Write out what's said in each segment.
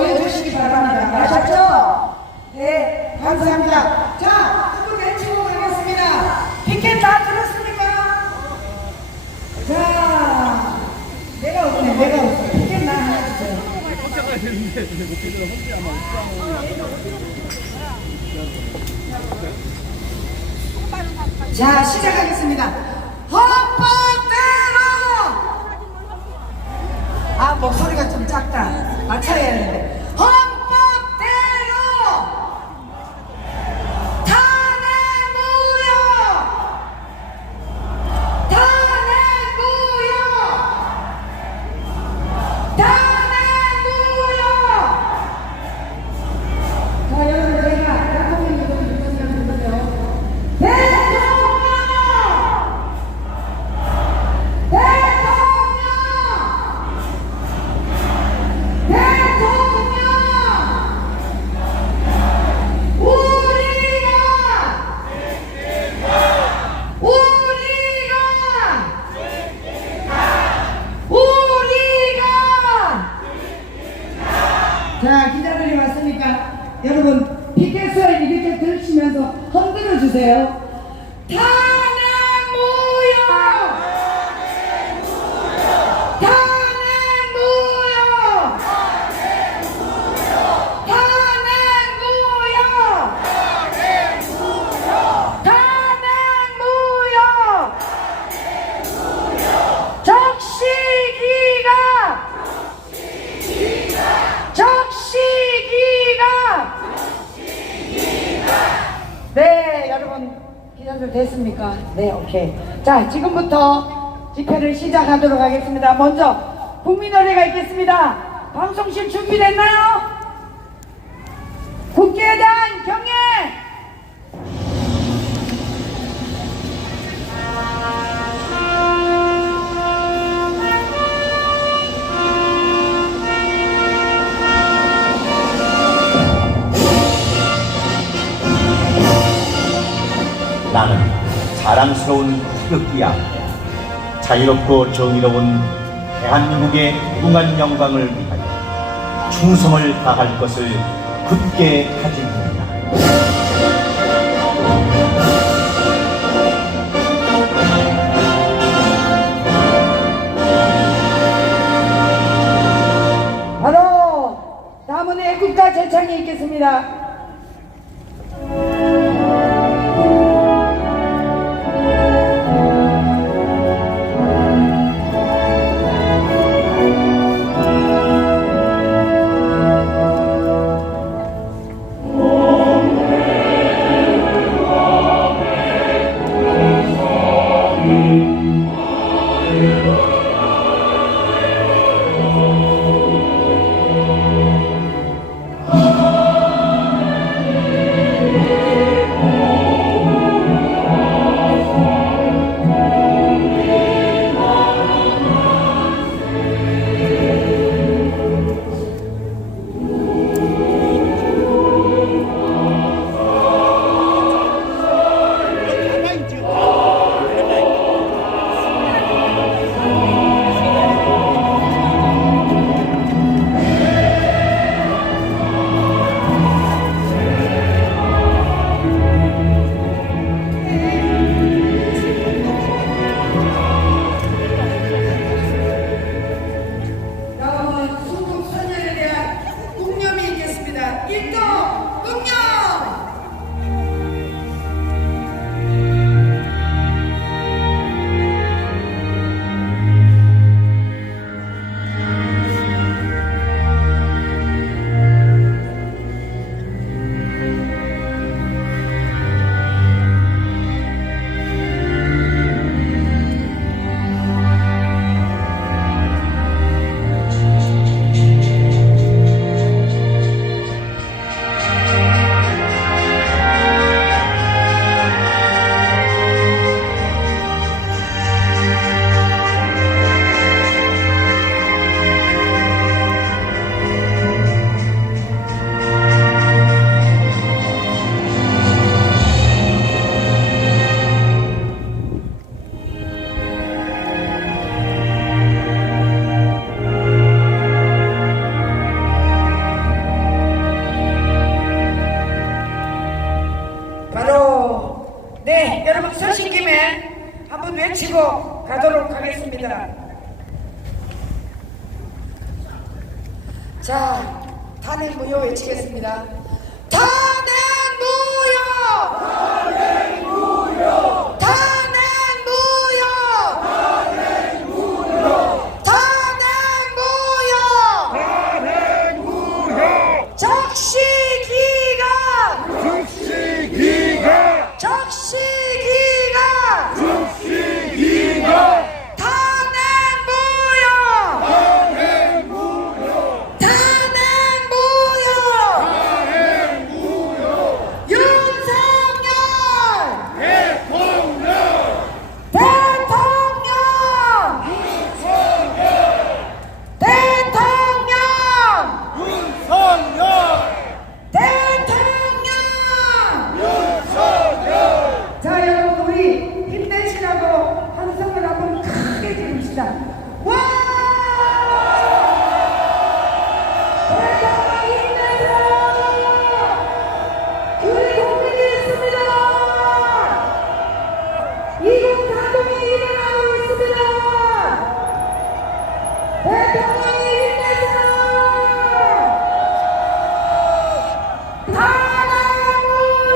모여주시기 바랍니다. 아셨죠? 네, 감사합니다. 자, 한번 외치고 가겠습니다. 피켓 다 들었습니까? 자, 내가 없네. 피켓 나 하나 주세요. 자, 시작하겠습니다. 헌법대로! 아, 목소리가 좀 작다. 맞춰야 하는데. 헌법대로! 탄핵무효! 탄핵무효! 탄핵무효! 자, 여러분, 제가 대통령님 좀 있으면 대통령! 자, 기자들이 왔으니까 여러분 피켓 사인 이렇게 들으시면서 흔들어 주세요. 탄핵무효! 탄핵무효! 탄핵무효! 탄핵무효! 적시기가! 네, 여러분 기자들 됐습니까? 네, 오케이. 자, 지금부터 집회를 시작하도록 하겠습니다. 먼저 국민노래가 있겠습니다. 방송실 준비됐나요? 국기에 대한 경례! 나는 자랑스러운 태극기야. 자유롭고 정의로운 대한민국의 무궁한 영광을 위하여 충성을 다할 것을 굳게 다짐합니다. 바로 다음은 애국가 제창이 있겠습니다. 오 한번 외치고 가도록 하겠습니다. 자, 탄핵 무효 외치겠습니다. 탄핵 무효! 탄핵 무효! 탄핵 무효! 탄핵 무효! 탄핵 무효! 탄핵 무효! 적시기간! 즉시기가 적시기간! 즉시기가 탄핵 무효! 탄핵 무효 탄핵 무효! 탄핵 무효 윤석열! 대통령 대통령! 대통령! 윤석열 대통령! 윤석열 자, 여러분, 우리 힘내시라고 함성을 한번 크게 지릅시다. 와! 대통령 힘내세요! 우리 국민이 있습니다! 2030이 일어나고 있습니다! 대통령이 힘내세요! 탄핵 무효!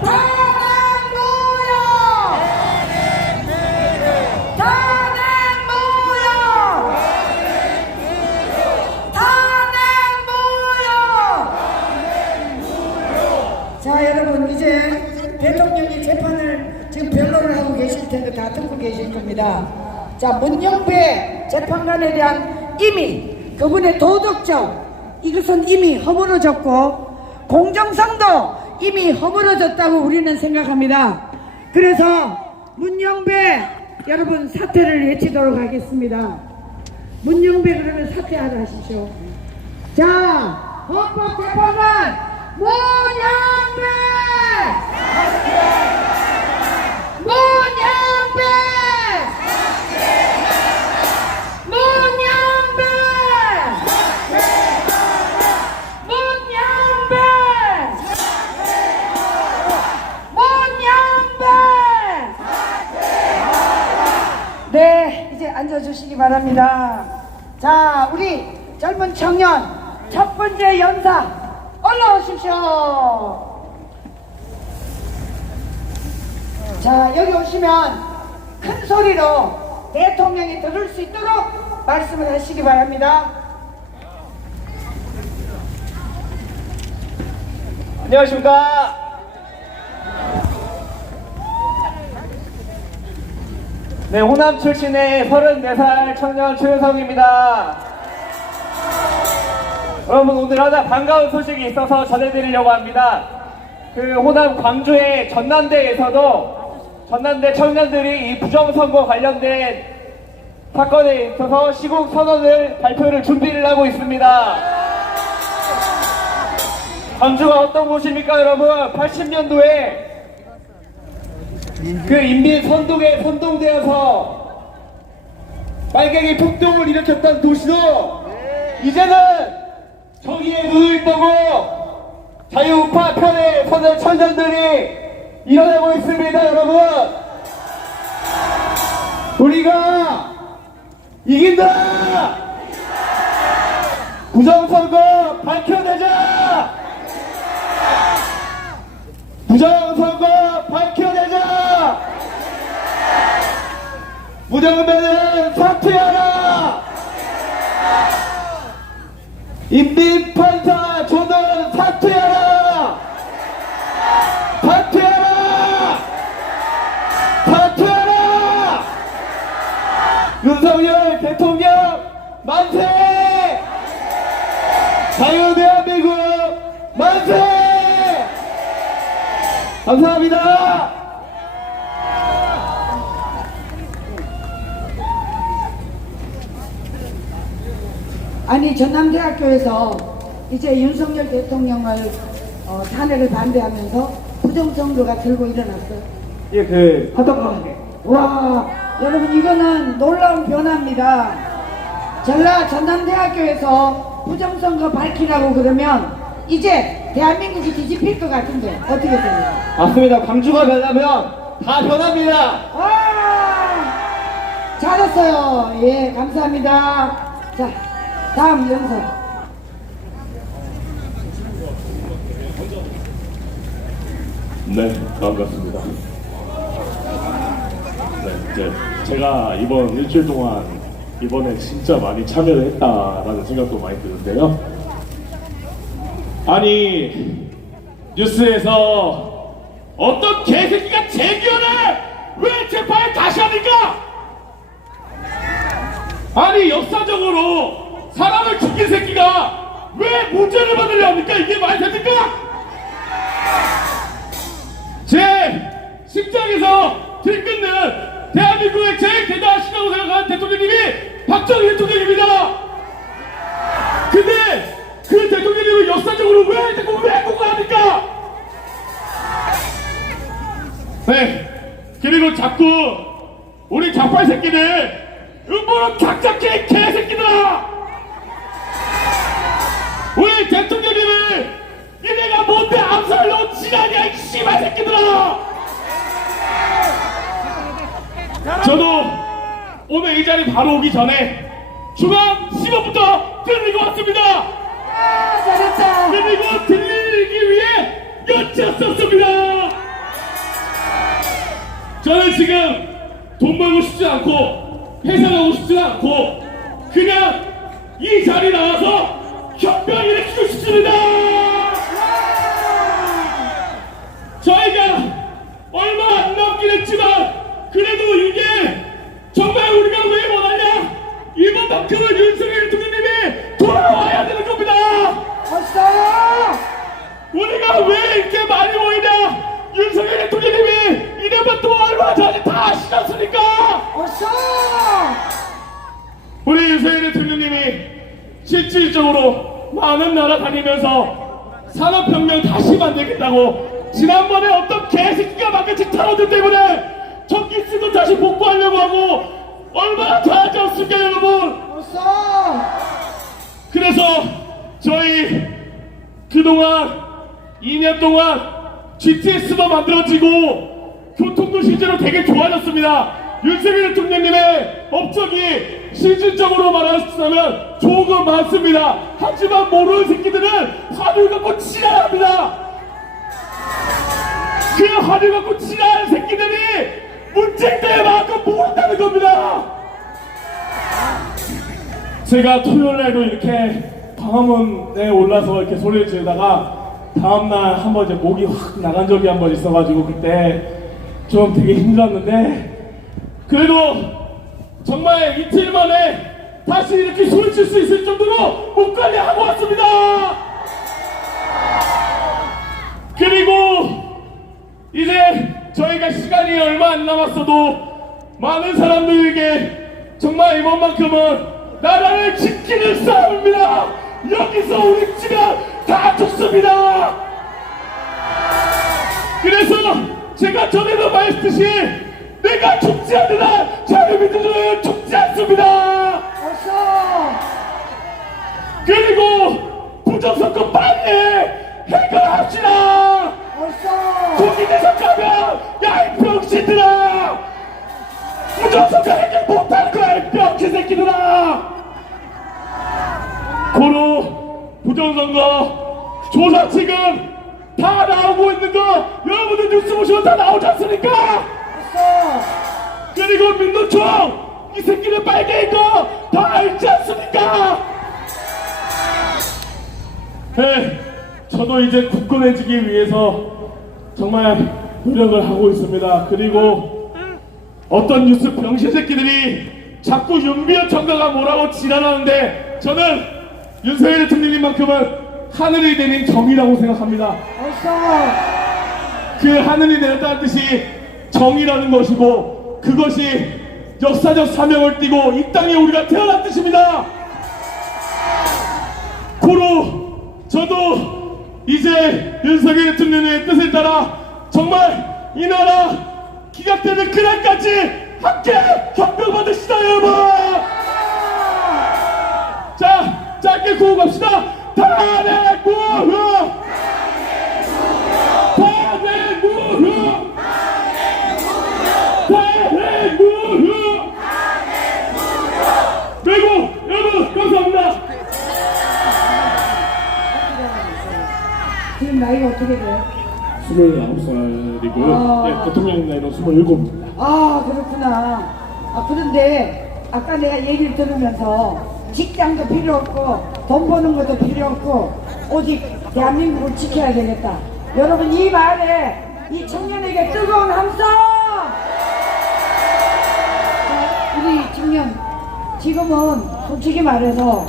탄핵 무효! 탄핵 무효! 탄핵 무효! 자, 여러분, 이제 대통령이 재판을 지금 변론을 하고 계실 텐데 다 듣고 계실 겁니다. 자, 문영배 재판관에 대한 이미 그분의 도덕적 이것은 이미 허물어졌고 공정성도 이미 허물어졌다고 우리는 생각합니다. 그래서 문영배 여러분 사퇴를 외치도록 하겠습니다. 문영배 그러면 사퇴하라 하십시오. 자, 헌법재판관 문영배! 문영배! 문영배! 문영배! 문영배! 네, 이제 앉아주시기 바랍니다. 자, 우리 젊은 청년 첫 번째 연사 올라오십시오. 자, 여기 오시면 큰 소리로 대통령이 들을 수 있도록 말씀을 하시기 바랍니다. 안녕하십니까. 네, 호남 출신의 34살 청년 최윤성입니다. 여러분, 오늘 하나 반가운 소식이 있어서 전해드리려고 합니다. 그 호남 광주의 전남대에서도 전남대 청년들이 이 부정선거 관련된 사건에 있어서 시국 선언을 발표를 준비를 하고 있습니다. 광주가 어떤 곳입니까, 여러분? 80년도에 그 인민 선동에 선동되어서 빨갱이 폭동을 일으켰던 도시도 이제는 정의의 눈을 뜨고 자유우파 편에 서는 청년들이 일어나고 있습니다, 여러분. 우리가 이긴다! 부정선거 밝혀내자! 부정선거 밝혀내자! 문영배는 사퇴하라! 인민판사 조던 사퇴하라! 사퇴하라! 사퇴하라! 윤석열 대통령 만세! 자유대한민국 만세! 감사합니다. 아니, 전남대학교에서 이제 윤석열 대통령을 탄핵을 반대하면서 부정선거가 들고 일어났어요. 예, 그 화덕하게. 와, 여러분, 이거는 놀라운 변화입니다. 전남대학교에서 부정선거 밝히라고 그러면 이제 대한민국이 뒤집힐 것 같은데 어떻게 됩니까? 맞습니다. 광주가 변하면 다 변합니다. 잘했어요. 예, 감사합니다. 자, 다음 영상. 네, 반갑습니다. 네, 이제 제가 이번 일주일 동안 이번에 진짜 많이 참여를 했다라는 생각도 많이 드는데요. 아니, 뉴스에서 어떤 개새끼가 재기원을 왜 재판에 다시 합니까? 아니, 역사적으로 사람을 죽인 새끼가 왜 무죄를 받으려 합니까? 이게 말이 됩니까? 제 심장에서 들끓는 대한민국의 제일 대단하시다고 생각하는 대통령님이 박정희 대통령입니다. 근데 그 대통령님은 역사적으로 왜 자꾸 왜곡을 합니까? 네, 그리고 자꾸 우리 좌빨 새끼들 음모론 각잡게 개새끼들아, 우리 대통령님을 니네가 뭔데 암살로 지랄이야 이 씨발 새끼들아. 저도 오늘 이 자리 바로 오기 전에 중앙 10원부터 들리고 왔습니다. 잘했다. 그리고 들리기 위해 연치했었습니다. 저는 지금 돈 벌고 싶지 않고 회사가고 싶지 않고 그냥 이 자리 나와서 혁명 일으키고 싶습니다. 저희가 얼마 안 남긴 했지만 그래도 이게 정말 우리가 왜 원하냐, 이번만큼은 윤석열 대통령님이 돌아와야 되는 겁니다. 어서. 우리가 왜 이렇게 많이 모이냐, 윤석열 대통령님이 이래만 또 얼마 전에 다 아시지 않습니까? 어서. 우리 윤석열 대통령님이 실질적으로 많은 나라 다니면서 산업혁명 다시 만들겠다고 지난번에 어떤 개새끼가 막간지 탈원들 때문에 전기세도 다시 복구하려고 하고 얼마나 잘하지 않습니까 여러분? 어서. 그래서 저희 그동안 2년 동안 GTS도 만들어지고 교통도 실제로 되게 좋아졌습니다. 윤석열 대통령님의 업적이 실질적으로 말하자면 조금 많습니다. 하지만 모르는 새끼들은 화를 갖고 지랄합니다. 그 화를 갖고 지랄하는 새끼들이 문제 때문에 마음껏 모른다는 겁니다. 제가 토요일날도 이렇게 광화문에 올라서 이렇게 소리를 지르다가 다음날 한번 이제 목이 확 나간 적이 한 번 있어가지고 그때 좀 되게 힘들었는데 그래도 정말 이틀 만에 다시 이렇게 소리칠 수 있을 정도로 목 관리하고 왔습니다. 그리고 이제 저희가 시간이 얼마 안 남았어도 많은 사람들에게 정말 이번만큼은 나라를 지키는 싸움입니다. 여기서 우리 치면 다 죽습니다. 그래서 제가 전에도 말했듯이 내가 죽지 않는 한 자유민주주의는 죽지 않습니다. 어서. 그리고 부정선거 빨리 해결합시다. 어서. 국민에서 가면 야 이 병신들아, 부정선거 해결 못하는 거야 이 병신 새끼들아. 고로 부정선거 조사 지금 다 나오고 있는 거 여러분들 뉴스 보시면 다 나오지 않습니까? 어서. 그리고 민노총 이 새끼들 빨개인 거 다 알지 않습니까? 네, 저도 이제 굳건해지기 위해서 정말 노력을 하고 있습니다. 그리고 어떤 뉴스 병신 새끼들이 자꾸 윤비어 청가가 뭐라고 지랄하는데 저는 윤석열 대통령님만큼은 하늘이 내린 정이라고 생각합니다. 어서. 그 하늘이 내렸다는 뜻이 정이라는 것이고 그것이 역사적 사명을 띠고 이 땅에 우리가 태어난 뜻입니다. 고로 저도 이제 윤석열 대통령의 뜻에 따라 정말 이 나라 기각되는 그날까지 함께 혁명 받으시다 여러분. 자, 짧게 구호 갑시다. 탄핵 구호. 29살이고요. 네, 대통령 나이로 27입니다. 아, 그렇구나. 아, 그런데 아까 내가 얘기를 들으면서 직장도 필요 없고 돈 버는 것도 필요 없고 오직 대한민국을 지켜야 되겠다. 여러분, 이 말에 이 청년에게 뜨거운 함성! 자, 우리 청년, 지금은 솔직히 말해서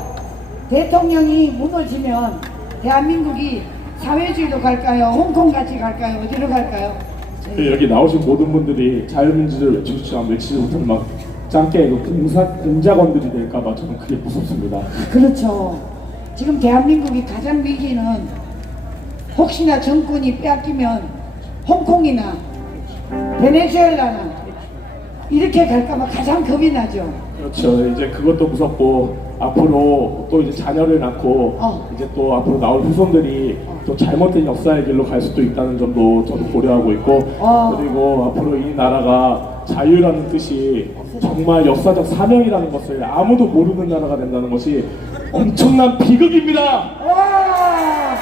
대통령이 무너지면 대한민국이 사회주의로 갈까요? 홍콩 같이 갈까요? 어디로 갈까요? 여기 나오신 모든 분들이 자유민주주의를 외치시지만 외치지 못하는 막 짱깨 공작원들이 될까봐 저는 그게 무섭습니다. 그렇죠. 지금 대한민국이 가장 위기는 혹시나 정권이 빼앗기면 홍콩이나 베네수엘라나 이렇게 갈까봐 가장 겁이 나죠. 그렇죠. 이제 그것도 무섭고 앞으로 또 이제 자녀를 낳고 이제 또 앞으로 나올 후손들이 또 잘못된 역사의 길로 갈 수도 있다는 점도 저도 고려하고 있고 그리고 앞으로 이 나라가 자유라는 뜻이 정말 역사적 사명이라는 것을 아무도 모르는 나라가 된다는 것이 엄청난 비극입니다. 와!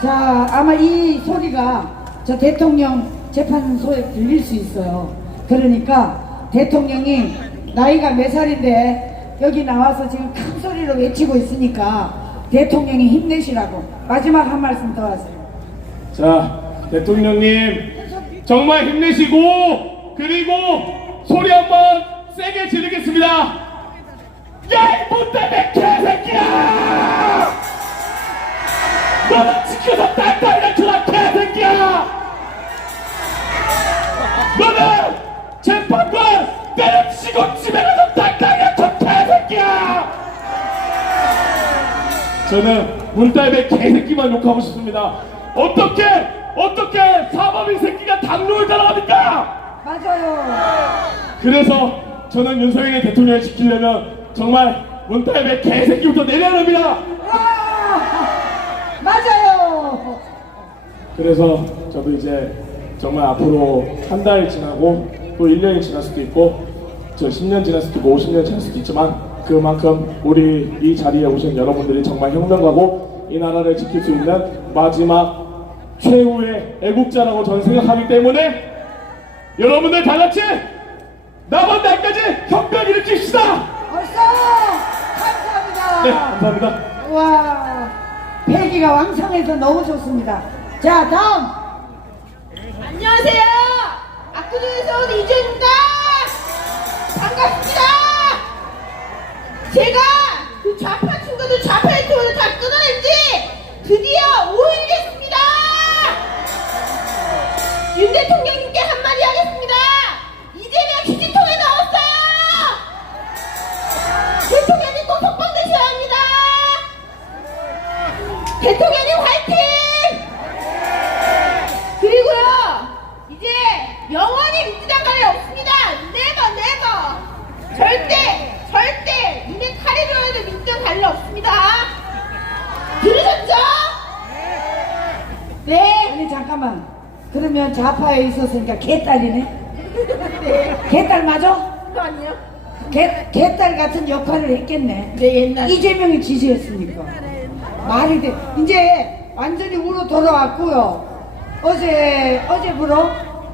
자, 아마 이 소리가 저 대통령 재판소에 들릴 수 있어요. 그러니까 대통령이 나이가 몇 살인데 여기 나와서 지금 큰 소리로 외치고 있으니까 대통령이 힘내시라고 마지막 한 말씀 더 하세요. 자, 대통령님 정말 힘내시고 그리고 소리 한번 세게 지르겠습니다. 야, 이 못되는 개새끼야! 너는 지켜서 딸딸이를 주라 개새끼야! 너는 재판관 때려치고 집에 가서 딸딸이를 쳐 개새끼야! 저는 문달배 개새끼만 욕하고 싶습니다. 어떻게 사법인 새끼가 당뇨를 따라갑니까? 맞아요. 그래서 저는 윤석열 대통령을 지키려면 정말 문달배 개새끼부터 내려야 합니다. 와! 맞아요. 그래서 저도 이제 정말 앞으로 한 달 지나고 또 1년이 지날 수도 있고 저 10년 지날 수도 있고 50년 지날 수도 있지만 그만큼 우리 이 자리에 오신 여러분들이 정말 혁명가고 이 나라를 지킬 수 있는 마지막 최후의 애국자라고 저는 생각하기 때문에 여러분들 다 같이 남은 날까지 혁명 일으킵시다. 벌써 감사합니다. 네, 감사합니다. 와, 패기가 왕성해서 너무 좋습니다. 자, 다음. 안녕하세요. 압구정에서 온 이주입니다. 반갑습니다. 제가 그 좌파 친구들 좌파 유튜브를 다 끊어낸 지 드디어 5일 됐습니다. 윤 대통령님께 한마디 하겠습니다. 이재명 휴지통에 넣었어요. 대통령님 꼭 석방되셔야 합니다. 대통령님 화이팅! 그리고요, 이제 영원히 민주당 갈래 없습니다. 네버 절대 니네 칼이 들어도 민주당 갈래 없습니다. 들으셨죠? 네. 아니, 잠깐만. 그러면 좌파에 있었으니까 개딸이네? 네. 개딸 맞아? 그거 아니에요? 개딸 같은 역할을 했겠네. 네, 옛날에. 이재명이 지지했으니까. 말이 돼. 이제 완전히 우로 돌아왔고요. 어제부로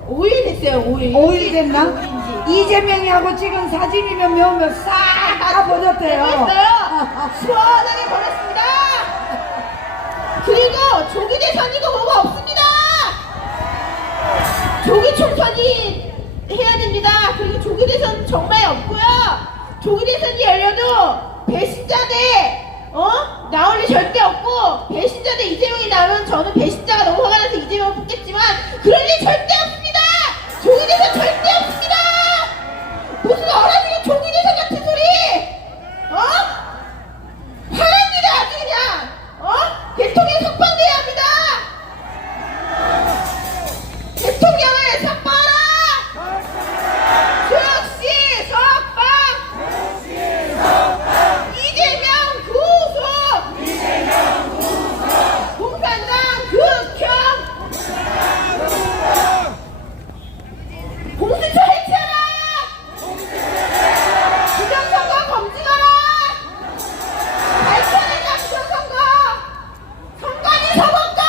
5일 됐어요, 5일. 5일 됐나? 5일인지. 이재명이 하고 찍은 사진이면 몇몇 싹다 버렸대요. 됐어요. 시원하게 버렸습니다. 그리고 조기 대선이고 뭐가 없습니다. 조기 총선이 해야 됩니다. 그리고 조기 대선 정말 없고요. 조기 대선이 열려도 배신자 대 나올 일 절대 없고 배신자 대 이재명이 나오면 저는 배신자가 너무 화가 나서 이재명을 뽑겠지만 그럴 일 절대 없습니다. 조기 대선 절대 없습니다. 무슨 어라지가 조기 대선 같은 소리! 화납니다 아주 그냥! 대통령 석방돼야 합니다! 대통령을 석방하라! 즉시 석방! 이재명 구속! 공산당 극형! 공수처 해체하라! 부정선거 검증하라! 밝혀내자 부정선거! 선관위 서본가!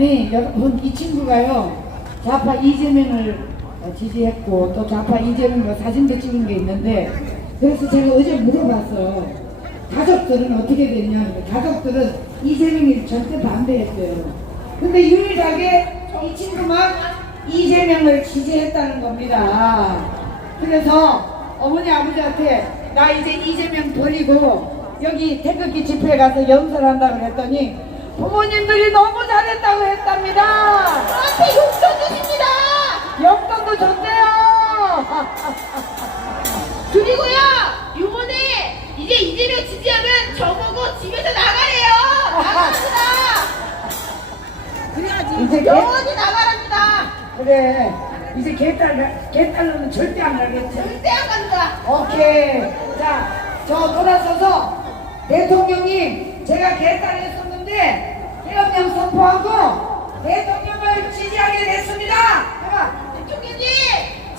아니 여러분 이 친구가요 좌파 이재명을 지지했고 또 좌파 이재명과 사진도 찍은 게 있는데 그래서 제가 어제 물어봤어요. 가족들은 어떻게 됐냐? 가족들은 이재명이 절대 반대했어요. 근데 유일하게 이 친구만 이재명을 지지했다는 겁니다. 그래서 어머니 아버지한테 나 이제 이재명 버리고 여기 태극기 집회에 가서 연설한다고 그랬더니 부모님들이 너무 잘했다고 했답니다. 저한테 용돈 주십니다. 용돈도 줬대요. 그리고요, 이번에 이제 이재명 지지하면 저보고 집에서 나가래요. 나갑니다. 이제 영원히 나가랍니다. 그래 이제 개딸로는 절대 안 가겠지. 절대 안 간다. 오케이. 자, 저 돌아서서 대통령님 제가 개딸했었는데 계엄령 선포하고 대통령을 지지하게 됐습니다. 해봐. 대통령님,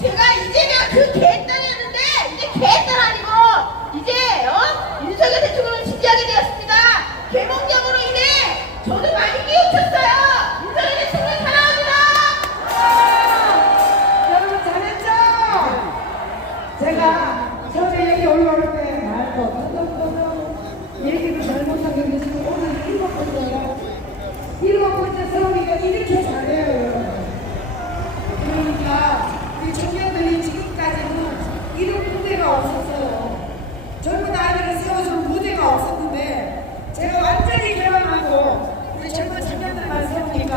제가 이재명 그 개딸이었는데 이제 개딸 아니고 이제 윤석열 대통령을 지지하게 되었습니다. 개몽령으로 인해 저는 많이 깨우쳤어요. 윤석열 대통령 사랑합니다. 여러분 잘했죠? 제가 처음에 여기 올라올 때 얘기도 잘못하게 지금 오늘 7번째예요. 7번째 세우니까 이렇게 잘해요. 그러니까 우리 청년들이 지금까지는 이런 무대가 없었어요. 젊은 아이들을 세워주는 무대가 없었는데 제가 완전히 개방하고 우리 젊은 청년들만 세우니까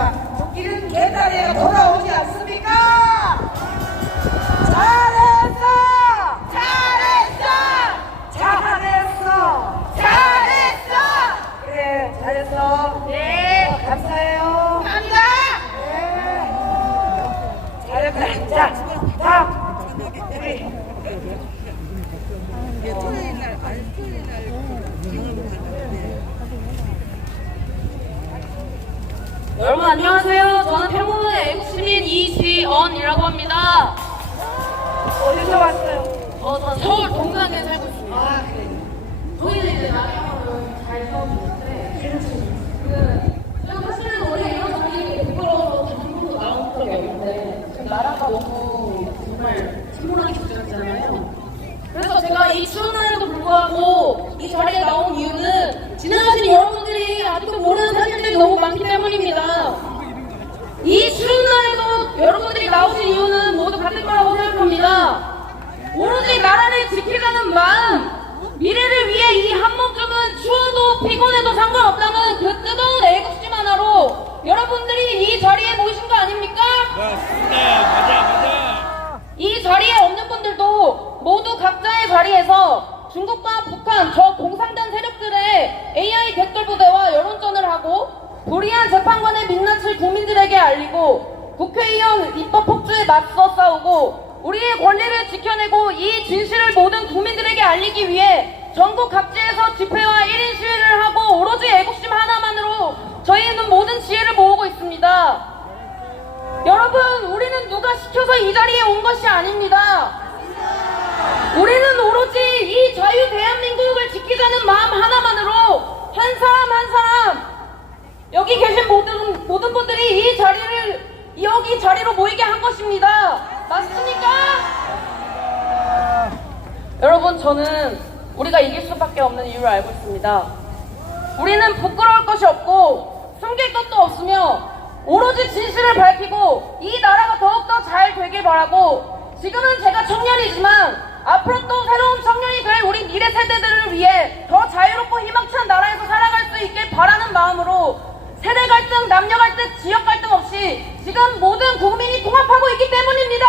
이런 개다리가 돌아오지 않습니까? 잘했어! 잘했어! 잘했어! 잘했어! 그래 잘했어. 네, 감사해요. 감사합니다. 네. 잘했다. 자, 다음 우리 여러분 안녕하세요. 저는 평범의 애국시민 이지언이라고 합니다. 어디서 왔어요? 저는 서울 동강에 살고 있습니다. 아 그래. 저희는 이제 나경원을 잘 싸우는데 제가 사실은 원래 이런 자리에 부끄러워서 단 한 번도 나온 적이 없는데 지금 나라가 너무 정말 침몰하게 직전이잖아요. 그래서 제가 이 추운 날에도 불구하고 이 자리에 나온 이유는 지나가시는 여러분들이 아직도 모르는 사실들이 너무 많기 때문입니다. 이 추운 날에도 여러분들이 나오신 이유는 모두 같을 거라고 생각합니다. 오로지 나라를 지키자는 마음, 미래를 위해 이 한 몸쯤은 추워도 피곤해도 상관없다는 그 뜨거운 애국심 하나로 여러분들이 이 자리에 모이신 거 아닙니까? 이 자리에 없는 분들도 모두 각자의 자리에서 중국과 북한 저 공산당 세력들의 AI 댓글 부대와 여론전을 하고 불의한 재판관의 민낯을 국민들에게 알리고 국회의원 입법 폭주에 맞서 싸우고 우리의 권리를 지켜내고 이 진실을 모든 국민들에게 알리기 위해 전국 각지에서 집회와 1인 시위를 하고 오로지 애국심 하나만으로 저희는 모든 지혜를 모으고 있습니다. 여러분, 우리는 누가 시켜서 이 자리에 온 것이 아닙니다. 우리는 오로지 이 자유 대한민국을 지키자는 마음 하나만으로 한 사람 한 사람 여기 계신 모든 분들이 이 자리를 여기 자리로 모이게 한 것입니다. 맞습니까? 여러분, 저는 우리가 이길 수밖에 없는 이유를 알고 있습니다. 우리는 부끄러울 것이 없고 숨길 것도 없으며 오로지 진실을 밝히고 이 나라가 더욱더 잘 되길 바라고 지금은 제가 청년이지만 앞으로 또 새로운 청년이 될 우리 미래 세대들을 위해 더 자유롭고 희망찬 나라에서 살아갈 수 있길 바라는 마음으로 세대 갈등, 남녀 갈등, 지역 갈등 없이 지금 모든 국민이 통합하고 있기 때문입니다.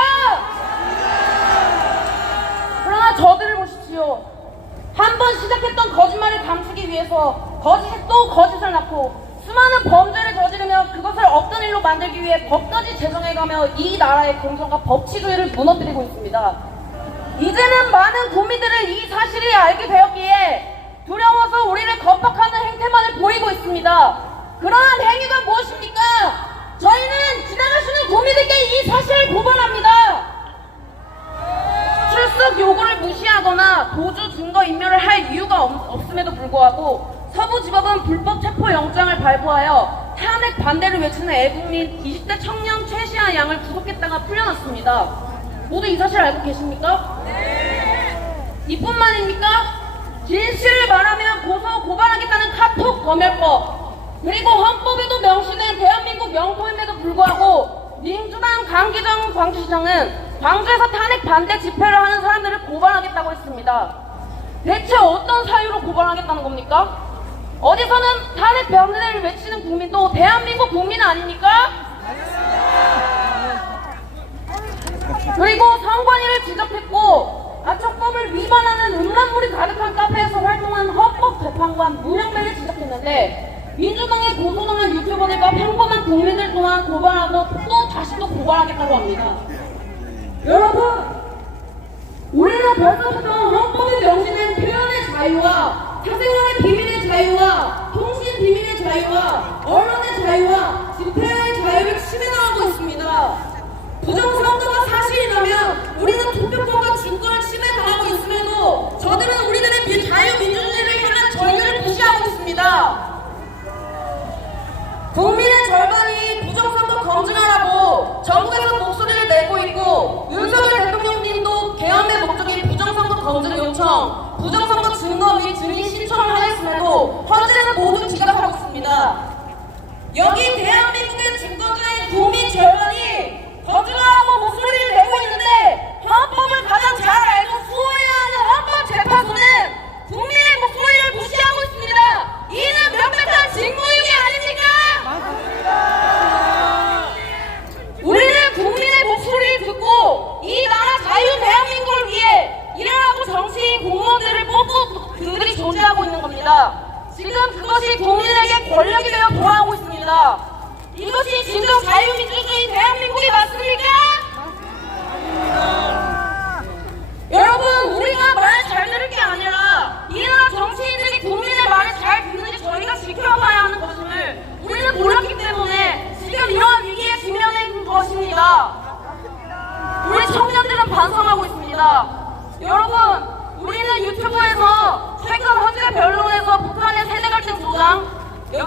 그러나 저들을 보십시오. 한 번 시작했던 거짓말을 감추기 위해서 거짓에 또 거짓을 낳고 수많은 범죄를 저지르며 그것을 없던 일로 만들기 위해 법까지 제정해가며 이 나라의 공정과 법치주의를 무너뜨리고 있습니다. 이제는 많은 국민들은 이 사실이 알게 되었기에 두려워서 우리를 겁박하는 행태만을 보이고 있습니다. 그러한 행위가 무엇입니까? 저희는 지나가시는 국민들께 이 사실을 고발합니다. 출석 요구를 무시하거나 도주 증거 인멸을 할 이유가 없음에도 불구하고 서부지법은 불법 체포영장을 발부하여 탄핵 반대를 외치는 애국민 20대 청년 최시아 양을 구속했다가 풀려났습니다. 모두 이 사실 알고 계십니까? 네. 이뿐만입니까? 진실을 말하면 고소 고발하겠다는 카톡 검열법, 그리고 헌법에도 명시된 대한민국 영토임에도 불구하고 민주당 강기정 광주시장은 광주에서 탄핵 반대 집회를 하는 사람들을 고발하겠다고 했습니다. 대체 어떤 사유로 고발하겠다는 겁니까? 어디서는 탄핵 반대를 외치는 국민도 대한민국 국민 아닙니까? 그리고 선관위를 지적했고 아청법을 위반하는 음란물이 가득한 카페에서 활동한 헌법재판관 문영배를 지적했는데 민주당에 고소당한 유튜버들과 평범한 국민들 또한 고발하고 또 다시 또 고발하겠다고 합니다. 여러분, 우리는 벌써부터 헌법에 명시된 표현의 자유와 사생활의 비밀의 자유와 통신 비밀의 자유와 언론의 자유와 집회의 자유를 침해당하고 있습니다. 부정선거가 사실이라면 우리는 투표권과 주권을 침해당하고 있음에도 저들은 우리들의 자유민주주의를 향한 저희를 무시하고 있습니다. 국민의 절반이 부정선거 검증하라고 전국에서 목소리를 내고 있고 윤석열 대통령님도 개헌의 목적인 부정선거 검증 요청, 부정선거 증거 및 증인 신청을 하였음에도 현재는 모두 지각하고 있습니다. 여기 대한민국의 주권자인 국민 절반이 검증하라고 목소리를 내고 있는데 헌법을 가장 잘 알고 수호해야 하는 헌법재판소는 국민의 목소리를 무시하고 있습니다. 이는 명백한 직무유기 아닙니까? 우리는 국민의 목소리를 듣고 이 나라 자유 대한민국을 위해 일하고 정치인 공무원들을 뽑고 그들이 존재하고 있는 겁니다. 지금 그것이 국민에게 권력이 되어 돌아오고 있습니다. 이것이 진정 자유민주주의 대한민국이 맞습니까? 여러분, 우리가 말 잘 들을 게 아니라 이 나라 정치인들이 국민의 말을 잘 듣는지 저희가 지켜봐야 하는 것임을 우리는 몰랐기 때문에 지금 이러한 위기에 직면한 것입니다. 우리 청년들은 반성하고 있습니다. 여러분, 우리는 유튜브에서 최근 헌재 변론에서 북한의 세대갈등 조장,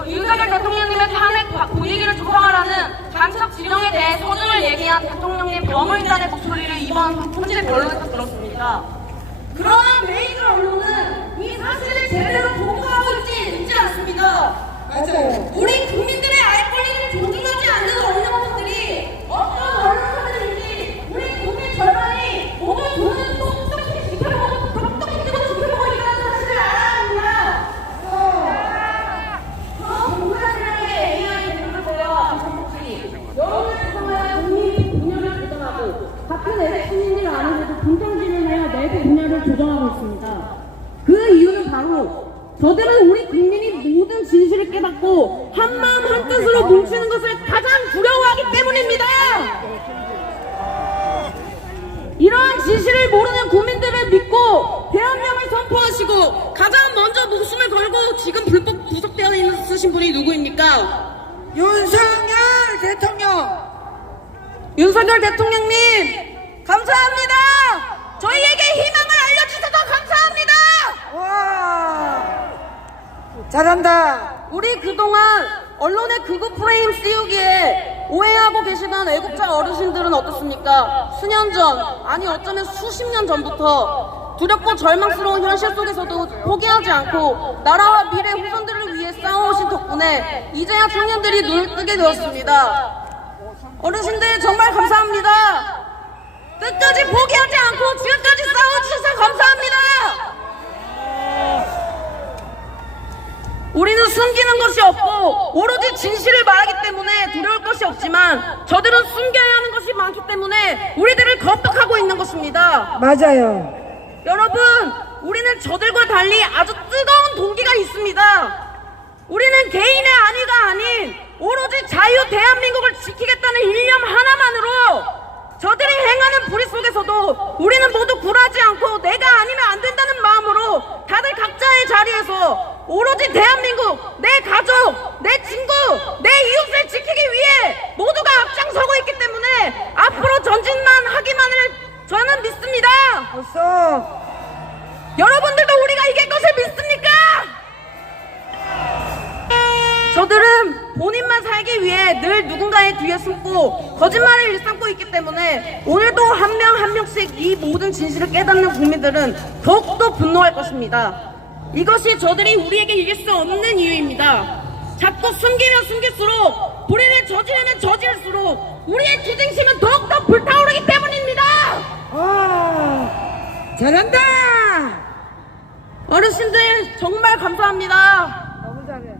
윤석열 대통령님의 탄핵 분위기를 조성하라는 간첩 지령에 대해 소중을 얘기한 대통령님 범의단의 목소리를 이번 헌재 변론에서 들었습니다. 그러나 메이저 언론은 이 사실을 제대로 보도하고 있지 않습니다. 맞아요. 우리 국민들의 알 권리를 존중하지 않는 언론들이 어떤 언론사들인지 우리 국민 절반이 모두 돈을 똑똑히 지켜보고 있다는 사실을 알아야 합니다. 공사들에게 AI 대통령을 보여 여론을 조성하여 국민이 분열을 조정하고 같은 LS님들 안에서도 분탕질을 하여 내부 분열을 조정하고 있습니다. 그 이유는 바로 저들은 우리 국민이 모든 진실을 깨닫고 한마음 한뜻으로 뭉치는 것을 가장 두려워하기 때문입니다. 이러한 진실을 모르는 국민들을 믿고 대한명을 선포하시고 가장 먼저 목숨을 걸고 지금 불법 구속되어 있으신 분이 누구입니까? 윤석열 대통령! 윤석열 대통령님 감사합니다. 저희에게 희망을 알려주셔서 감사합니다. 와, 잘한다. 우리 그동안 언론의 극우 프레임 씌우기에 오해하고 계시던 애국자 어르신들은 어떻습니까? 수년 전, 아니 어쩌면 수십 년 전부터 두렵고 절망스러운 현실 속에서도 포기하지 않고 나라와 미래 후손들을 위해 싸워오신 덕분에 이제야 청년들이 눈을 뜨게 되었습니다. 어르신들 정말 감사합니다. 끝까지 포기하지 않고 지금까지 싸워주셔서 감사합니다. 우리는 숨기는 것이 없고 오로지 진실을 말하기 때문에 두려울 것이 없지만 저들은 숨겨야 하는 것이 많기 때문에 우리들을 겁박하고 있는 것입니다. 맞아요. 여러분, 우리는 저들과 달리 아주 뜨거운 동기가 있습니다. 우리는 개인의 안위가 아닌 오로지 자유 대한민국을 지키겠다는 일념 하나만으로 저들이 행하는 불의 속에서도 우리는 모두 굴하지 않고 내가 아니면 안 된다는 마음으로 다들 각자의 자리에서 오로지 대한민국, 내 가족, 내 친구, 내 이웃을 지키기 위해 모두가 앞장서고 있기 때문에 앞으로 전진만 하기만을 저는 믿습니다. 벌써 여러분들도 우리가 이길 것을 믿습니까? 저들은 본인만 위해 늘 누군가의 뒤에 숨고 거짓말을 일삼고 있기 때문에 오늘도 한 명 한 명씩 이 모든 진실을 깨닫는 국민들은 더욱더 분노할 것입니다. 이것이 저들이 우리에게 이길 수 없는 이유입니다. 자꾸 숨기면 숨길수록 불의를 저지르면 저지를수록 우리의 투쟁심은 더욱더 불타오르기 때문입니다. 잘한다. 어르신들 정말 감사합니다. 너무 잘해.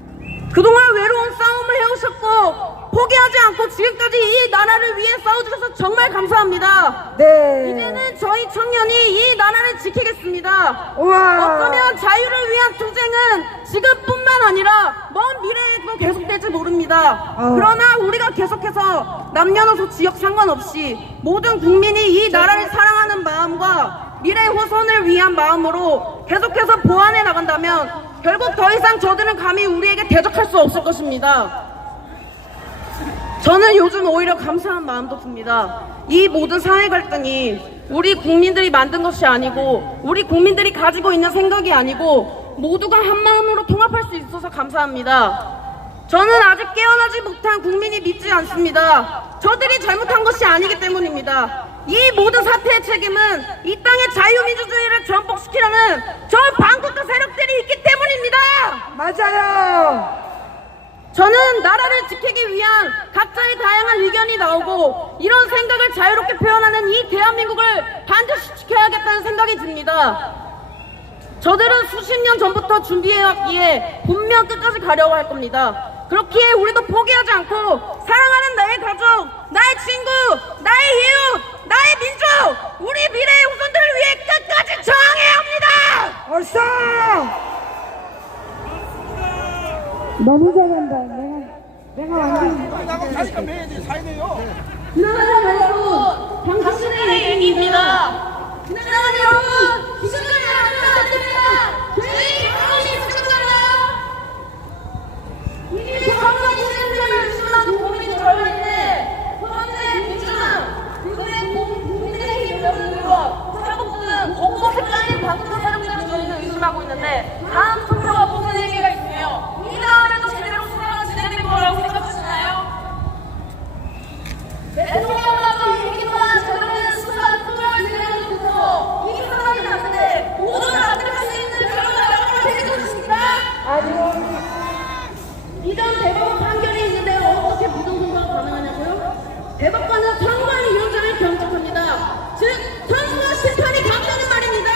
그동안 외로운 싸움을 해오셨고 포기하지 않고 지금까지 이 나라를 위해 싸워주셔서 정말 감사합니다. 네. 이제는 저희 청년이 이 나라를 지키겠습니다. 우와. 어쩌면 자유를 위한 투쟁은 지금뿐만 아니라 먼 미래에도 계속될지 모릅니다. 그러나 우리가 계속해서 남녀노소 지역 상관없이 모든 국민이 이 나라를 사랑하는 마음과 미래 후손을 위한 마음으로 계속해서 보완해 나간다면 결국 더 이상 저들은 감히 우리에게 대적할 수 없을 것입니다. 저는 요즘 오히려 감사한 마음도 듭니다. 이 모든 사회 갈등이 우리 국민들이 만든 것이 아니고 우리 국민들이 가지고 있는 생각이 아니고 모두가 한 마음으로 통합할 수 있어서 감사합니다. 저는 아직 깨어나지 못한 국민이 믿지 않습니다. 저들이 잘못한 것이 아니기 때문입니다. 이 모든 사태의 책임은 이 땅의 자유민주주의를 전복시키려는 저 반국가 세력들이 있기 때문입니다. 맞아요. 저는 나라를 지키기 위한 각자의 다양한 의견이 나오고 이런 생각을 자유롭게 표현하는 이 대한민국을 반드시 지켜야겠다는 생각이 듭니다. 저들은 수십 년 전부터 준비해왔기에 분명 끝까지 가려고 할 겁니다. 그렇기에 우리도 포기하지 않고 사랑하는 나의 가족, 나의 친구, 나의 이웃, 나의 민족, 우리 미래의 후손들을 위해 끝까지 저항해야 합니다. 얼싸. 너무 잘한다. 내가 완전. 자리가 매야지 사이네요. 지나가는 여러분, 당신의 얘기입니다. 지나가는 여러분, 기술을 하면 안 됩니다. 저희 경험이 있을까요? 이미 사고가 진행되면 유신한 국민이 절반인데 현재 민주당, 그리고 국민의힘 여러분들과 사법부는 곳곳에 깔린 반국가 세력들을 저희는 의심하고 있는데 다음 투표가 무슨 얘기가 있으며 이 다음에도 제대로 수사가 진행될 거라고 생각하시나요? 대통령마저 얘기만 제대로 된 수사 투명을 진행하면서 이게 상황이 났는데 모두를 납득할 수 있는 결과가 나오는 생각이십니까? 이전 대법원 판결이 있는데 어떻게 부정선거가 가능하냐고요? 대법관은 선관위 위원장을 경직합니다. 즉 선거 심판이 강하다는 말입니다.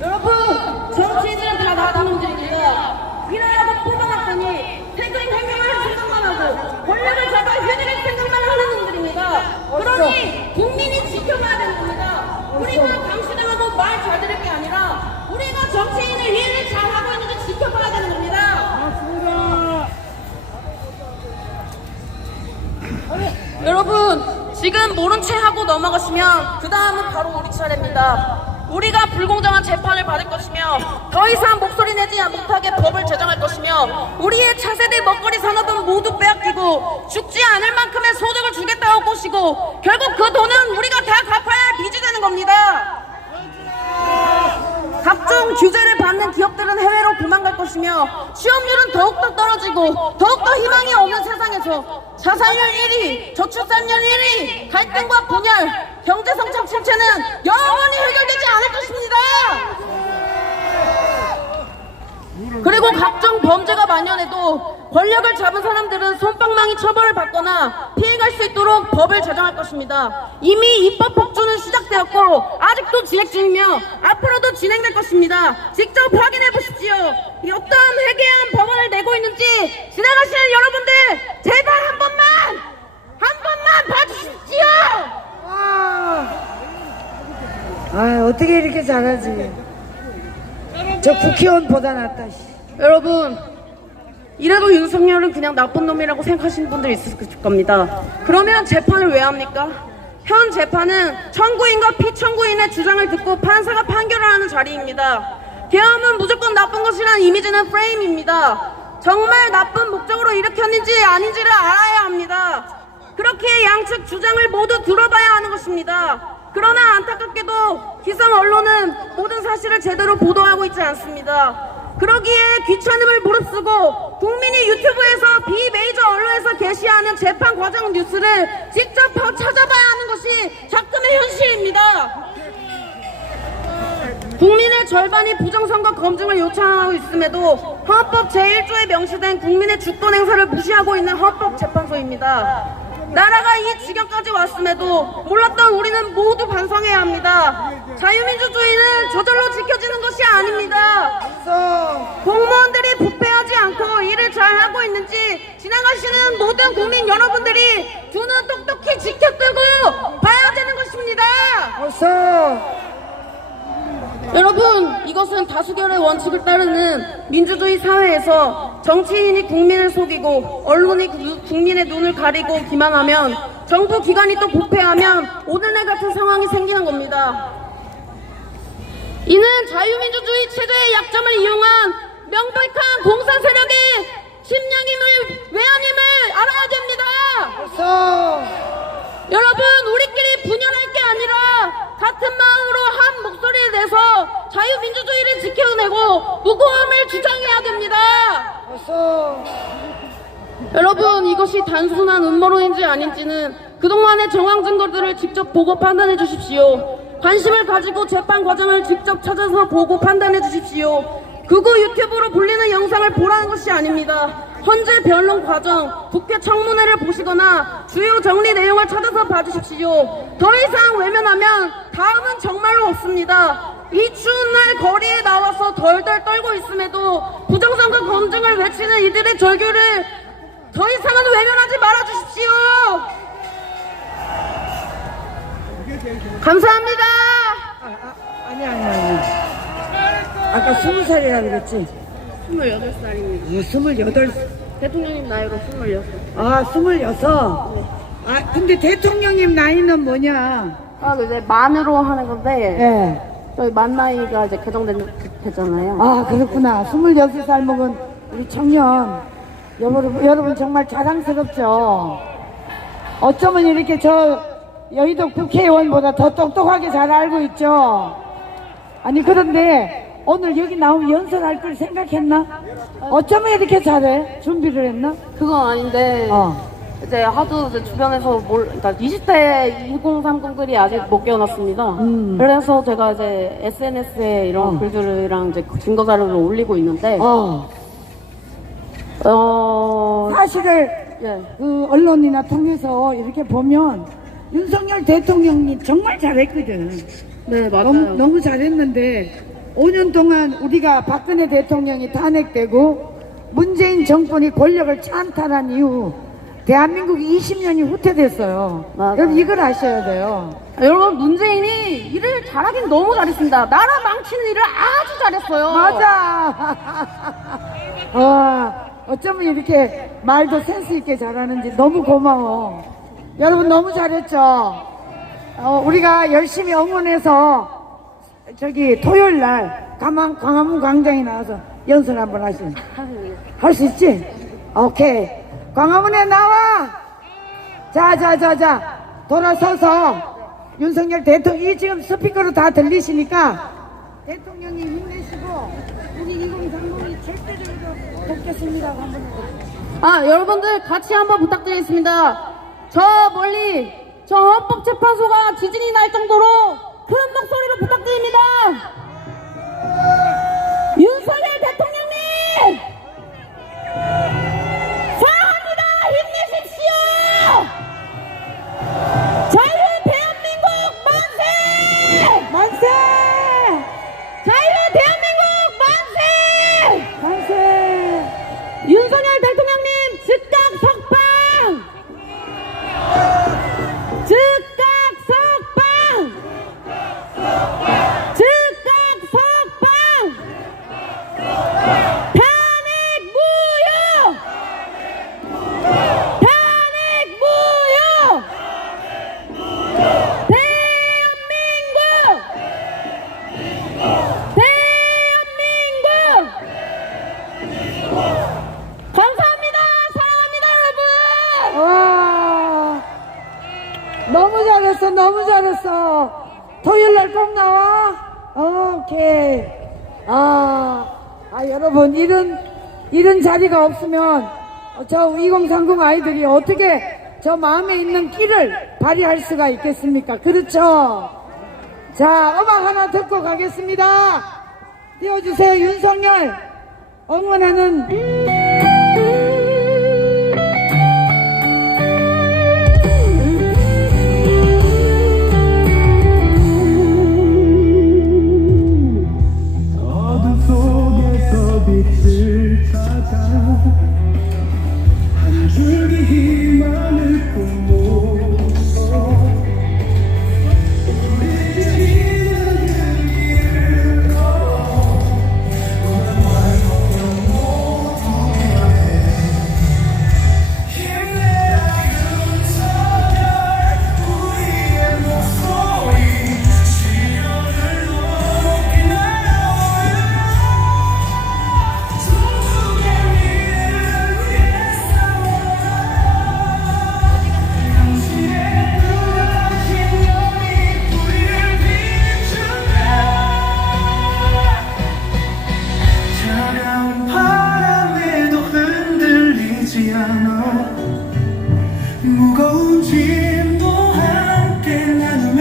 여러분, 정치인들은 다 나쁜 놈들입니다. 일하라고 뽑아놨더니 퇴근 행동을 생각만 하고 권력을 잡아 휴대할 생각만 하는 놈들입니다. 그러니 국민이 지켜봐야 되는 겁니다. 우리가 감시당하고 말 잘 들을 게 아니라 우리가 정치인의 일을 잘하고 있는지 지켜봐야 되는 겁니다. 여러분, 지금 모른 채 하고 넘어가시면 그 다음은 바로 우리 차례입니다. 우리가 불공정한 재판을 받을 것이며 더 이상 목소리 내지 못하게 법을 제정할 것이며 우리의 차세대 먹거리 산업은 모두 빼앗기고 죽지 않을 만큼의 소득을 주겠다고 꼬시고 결국 그 돈은 우리가 다 갚아야 할 빚이 되는 겁니다. 각종 규제를 받는 기업들은 해외로 도망갈 것이며 취업률은 더욱더 떨어지고 더욱더 희망이 없는 세상에서 자살률 1위, 저출산율 1위, 갈등과 분열, 경제성장 침체는 영원히 해결되지 않을 것입니다. 그리고 각종 범죄가 만연해도 권력을 잡은 사람들은 솜방망이 처벌을 받거나 피해갈 수 있도록 법을 제정할 것입니다. 이미 입법 폭주는 시작되었고 아직도 진행 중이며 앞으로도 진행될 것입니다. 직접 확인해 보십시오. 어떤 회개한 법안을 내고 있는지 지나가시는 여러분들 제발 한 번만 봐주십시오. 어떻게 이렇게 잘하지? 저 국회의원보다 낫다. 여러분, 이래도 윤석열은 그냥 나쁜 놈이라고 생각하시는 분들이 있을 겁니다. 그러면 재판을 왜 합니까? 현 재판은 청구인과 피청구인의 주장을 듣고 판사가 판결을 하는 자리입니다. 계엄은 무조건 나쁜 것이라는 이미지는 프레임입니다. 정말 나쁜 목적으로 일으켰는지 아닌지를 알아야 합니다. 그렇게 양측 주장을 모두 들어봐야 하는 것입니다. 그러나 안타깝게도 기성 언론은 모든 사실을 제대로 보도하고 있지 않습니다. 그러기에 귀찮음을 무릅쓰고 국민이 유튜브에서 비메이저 언론에서 게시하는 재판 과정 뉴스를 직접 찾아봐야 하는 것이 작금의 현실입니다. 국민의 절반이 부정선거 검증을 요청하고 있음에도 헌법 제1조에 명시된 국민의 주권 행사를 무시하고 있는 헌법재판소입니다. 나라가 이 지경까지 왔음에도 몰랐던 우리는 모두 반성해야 합니다. 자유민주주의는 저절로 지켜지는 것이 아닙니다. 공무원들이 부패하지 않고 일을 잘하고 있는지 지나가시는 모든 국민 여러분들이 두 눈 똑똑히 지켜뜨고 봐야 되는 것입니다. 여러분, 이것은 다수결의 원칙을 따르는 민주주의 사회에서 정치인이 국민을 속이고 언론이 국민의 눈을 가리고 기만하면 정부 기관이 또 부패하면 오늘날 같은 상황이 생기는 겁니다. 이는 자유민주주의 체제의 약점을 이용한 명백한 공산 세력의 심령임을 외환임을 알아야 됩니다. 여러분, 우리끼리 분열할 게 아니라 같은 마음으로 한 목소리를 내서 자유민주주의를 지켜내고 무고함을 주장해야 됩니다. 여러분, 이것이 단순한 음모론인지 아닌지는 그동안의 정황 증거들을 직접 보고 판단해 주십시오. 관심을 가지고 재판 과정을 직접 찾아서 보고 판단해 주십시오. 극우 유튜브로 불리는 영상을 보라는 것이 아닙니다. 헌재 변론 과정, 국회 청문회를 보시거나 주요 정리 내용을 찾아서 봐주십시오. 더 이상 외면하면 다음은 정말로 없습니다. 이 추운 날 거리에 나와서 덜덜 떨고 있음에도 부정선거 검증을 외치는 이들의 절규를 더 이상은 외면하지 말아주십시오. 감사합니다. 아니. 아까 20살이라 그랬지? 28살입니다. 28. 대통령님 나이로 26. 아, 26? 아, 근데 대통령님 나이는 뭐냐? 이제 만으로 하는 건데, 예. 저희 만 나이가 이제 개정됐잖아요. 아, 그렇구나. 26살 먹은 우리 청년. 여러분 정말 자랑스럽죠? 어쩌면 이렇게 여의도 국회의원보다 더 똑똑하게 잘 알고 있죠? 아니, 그런데 오늘 여기 나오면 연설할 걸 생각했나? 어쩌면 이렇게 잘해? 준비를 했나? 그건 아닌데, 이제 하도 이제 주변에서 그러니까 20대 2030들이 아직 못 깨어났습니다. 그래서 제가 이제 SNS에 이런 글들이랑 이제 증거 자료를 올리고 있는데, 사실을 예. 그 언론이나 통해서 이렇게 보면 윤석열 대통령이 정말 잘했거든. 네, 맞아요. 너무 잘했는데 5년 동안 우리가 박근혜 대통령이 탄핵되고 문재인 정권이 권력을 찬탈한 이후 대한민국이 20년이 후퇴됐어요. 맞아요. 여러분 이걸 아셔야 돼요. 여러분, 문재인이 일을 잘하긴 너무 잘했습니다. 나라 망치는 일을 아주 잘했어요. 맞아. 어쩌면 이렇게 말도 센스 있게 잘하는지 너무 고마워. 여러분 너무 잘했죠. 우리가 열심히 응원해서 저기 토요일 날 광화문 광장에 나와서 연설 한번 하시면 할 수 있지? 오케이. 광화문에 나와. 자 돌아서서 윤석열 대통령이 지금 스피커로 다 들리시니까 대통령이 힘내시고 우리 2030이 절대적으로 돕겠습니다. 한번 여러분들 같이 한번 부탁드리겠습니다. 저 멀리 저 헌법재판소가 지진이 날 정도로 큰 목소리로 부탁드립니다. 윤석열 대통령님! 사랑합니다. 힘내십시오. 자유 대한민국 만세! 만세! 자유 대한민국 만세! 만세! 윤석열 대통령님 즉각 석방! 즉각 석방! 즉각 석방! 탄핵 무효! 탄핵 무효! 대한민국! 대한민국! 감사합니다. 사랑합니다, 여러분. 와, 너무 잘했어, 너무 잘했어. 토요일 날 꼭 나와. 오케이. 여러분, 이런 자리가 없으면 저 2030 아이들이 어떻게 저 마음에 있는 끼를 발휘할 수가 있겠습니까? 그렇죠? 자, 음악 하나 듣고 가겠습니다. 띄워주세요. 윤석열 응원하는 어둠 속에서 빛을 찾아 한 줄기 희망을 품어 우리 지는 그 길을 걸어 힘내라 윤석열 우리의 목소리 시련을 높이 날아올라 조국의 미래를 위해 싸워라 당신의 뜨거운 신념이 우리를 비춘다 차가운 바람에도 흔들리지 않아 무거운 짐도 함께 나누며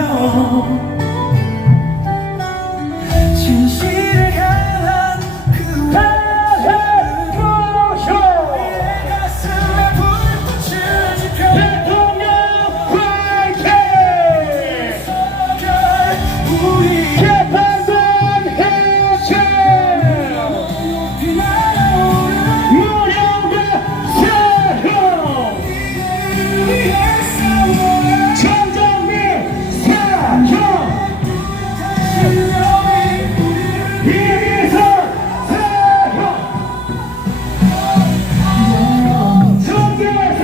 진실을 향한 그 내 가슴에 불꽃을 지펴 대통령 화이팅 우리 재판관 해체 높이 날아오른 무력의 사형 위해 싸워라 전정민 사형 이미선 사형 정계선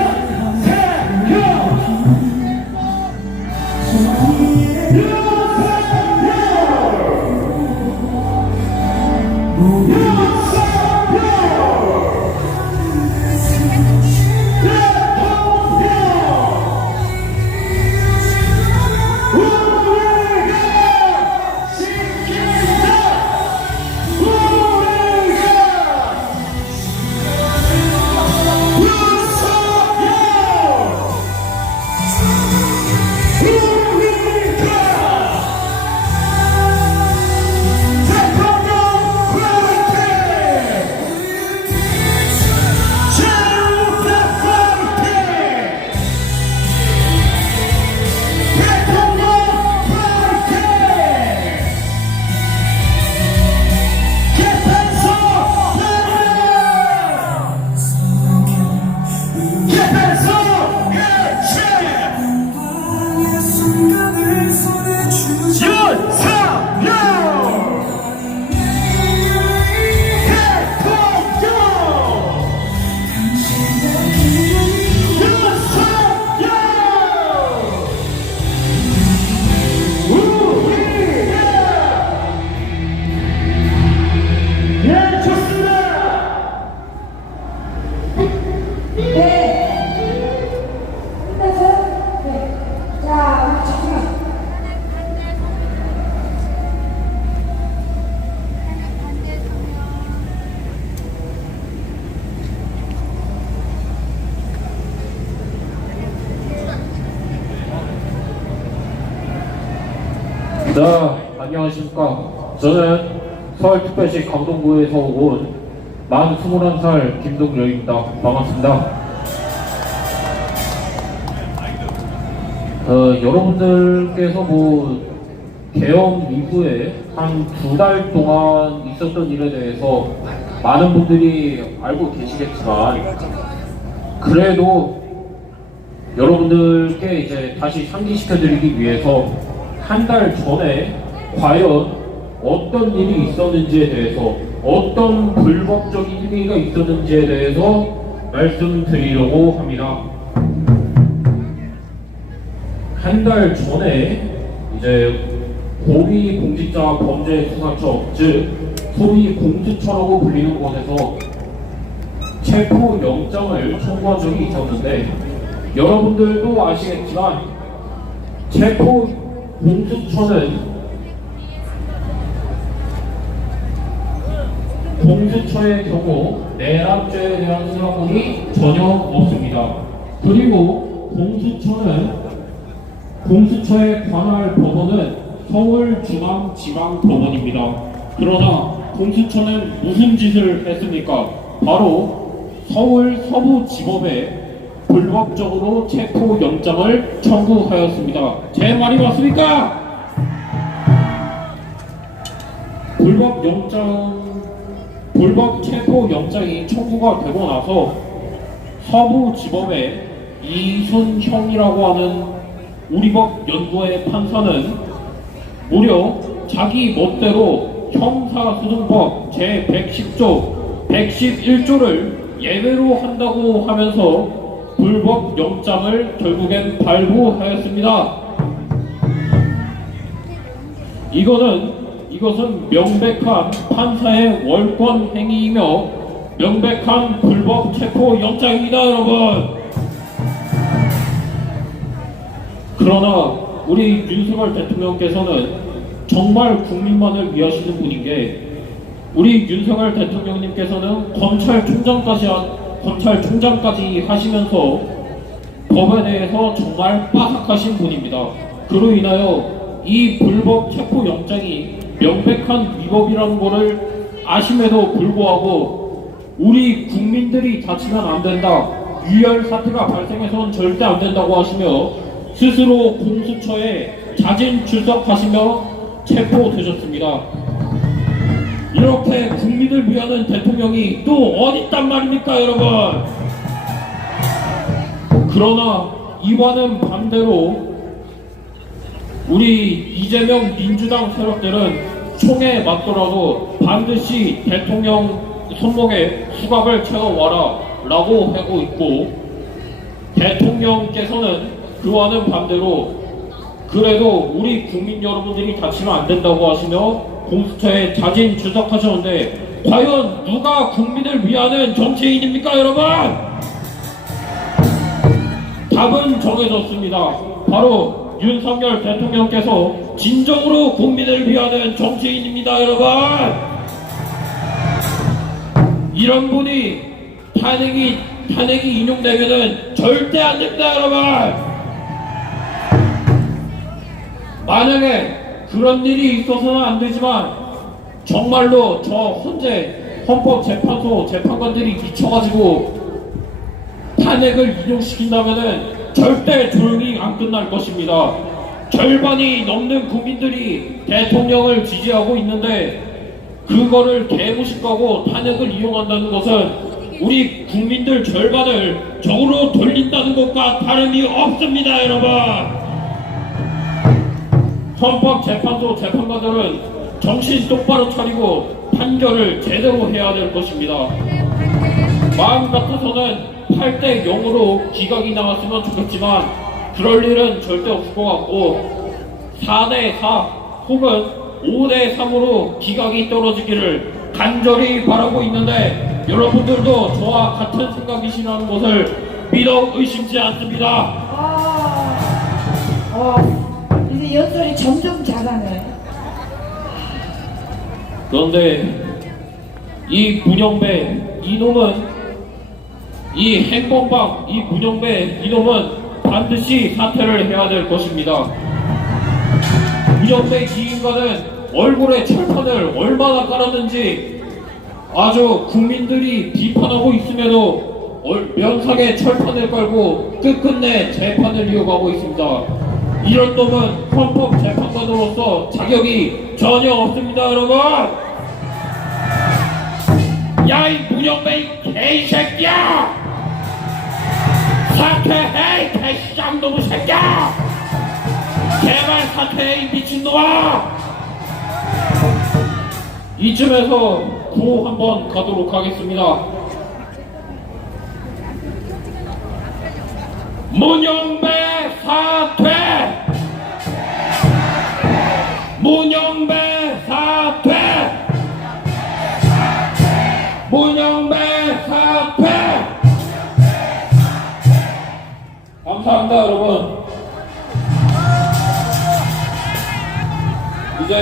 네, 안녕하십니까. 저는 서울특별시 강동구에서 온 만 21살 김동열입니다. 반갑습니다. 여러분들께서 계엄 이후에 한 2달 동안 있었던 일에 대해서 많은 분들이 알고 계시겠지만, 그래도 여러분들께 이제 다시 상기시켜드리기 위해서 한 달 전에 과연 어떤 일이 있었는지에 대해서, 어떤 불법적인 행위가 있었는지에 대해서 말씀드리려고 합니다. 한 달 전에 이제 고위공직자범죄수사처, 즉 소위 공수처라고 불리는 곳에서 체포영장을 청구한 적이 있었는데, 여러분들도 아시겠지만 공수처는 공수처의 경우 내란죄에 대한 수사권이 전혀 없습니다. 그리고 공수처에 관할 법원은 서울중앙지방법원입니다. 그러나 공수처는 무슨 짓을 했습니까? 바로 서울 서부지법에 불법적으로 체포영장을 청구하였습니다. 제 말이 맞습니까? 불법 체포영장이 청구가 되고 나서 서부지법의 이순형이라고 하는 우리법 연구의 판사는 무려 자기 멋대로 형사소송법 제110조, 111조를 예외로 한다고 하면서 불법 영장을 결국엔 발부하였습니다. 이것은 명백한 판사의 월권 행위이며 명백한 불법 체포 영장입니다, 여러분. 그러나 우리 윤석열 대통령께서는 정말 국민만을 위하시는 분인 게, 우리 윤석열 대통령님께서는 검찰총장까지 하시면서 법에 대해서 정말 빠삭하신 분입니다. 그로 인하여 이 불법 체포 영장이 명백한 위법이라는 것을 아심에도 불구하고 우리 국민들이 다치면 안 된다, 유혈 사태가 발생해서는 절대 안 된다고 하시며 스스로 공수처에 자진 출석하시며 체포되셨습니다. 이렇게 국민을 위하는 대통령이 또 어딨단 말입니까, 여러분? 그러나 이와는 반대로 우리 이재명 민주당 세력들은 총에 맞더라도 반드시 대통령 손목에 수갑을 채워와라 라고 하고 있고, 대통령께서는 그와는 반대로 그래도 우리 국민 여러분들이 다치면 안 된다고 하시며 공수처에 자진 출석하셨는데, 과연 누가 국민을 위하는 정치인입니까, 여러분? 답은 정해졌습니다. 바로 윤석열 대통령께서 진정으로 국민을 위하는 정치인입니다, 여러분. 이런 분이 탄핵이 인용되면은 절대 안 됩니다, 여러분. 만약에 그런 일이 있어서는 안 되지만 정말로 저 헌재 헌법재판소 재판관들이 미쳐가지고 탄핵을 인용시킨다면은 절대 조용히 안 끝날 것입니다. 절반이 넘는 국민들이 대통령을 지지하고 있는데 그거를 개무식하고 탄핵을 이용한다는 것은 우리 국민들 절반을 적으로 돌린다는 것과 다름이 없습니다, 여러분. 헌법재판소 재판관들은 정신 똑바로 차리고 판결을 제대로 해야 될 것입니다. 마음 같아서는 8대 0으로 기각이 나왔으면 좋겠지만 그럴 일은 절대 없을 것 같고 4대 4 혹은 5대 3으로 기각이 떨어지기를 간절히 바라고 있는데, 여러분들도 저와 같은 생각이시라는 것을 믿어 의심치 않습니다. 이제 연설이 점점 잘하네. 그런데 이 문영배 이놈은, 이 행범방 이 문영배 이놈은 반드시 사퇴를 해야 될 것입니다. 문영배 이 인간은 얼굴에 철판을 얼마나 깔았는지 아주 국민들이 비판하고 있음에도 면상에 철판을 깔고 끝끝내 재판을 이어가고 있습니다. 이런 놈은 헌법재판관으로서 자격이 전혀 없습니다, 여러분. 야, 이 문영배 이 개새끼야! 사퇴해, 이 개쌍놈의 새끼야! 제발 사퇴해, 이 미친놈아! 이쯤에서 구호 한번 가도록 하겠습니다. 문영배 사퇴! 문영배 사퇴! 문영배 사퇴! 감사합니다, 여러분. 이제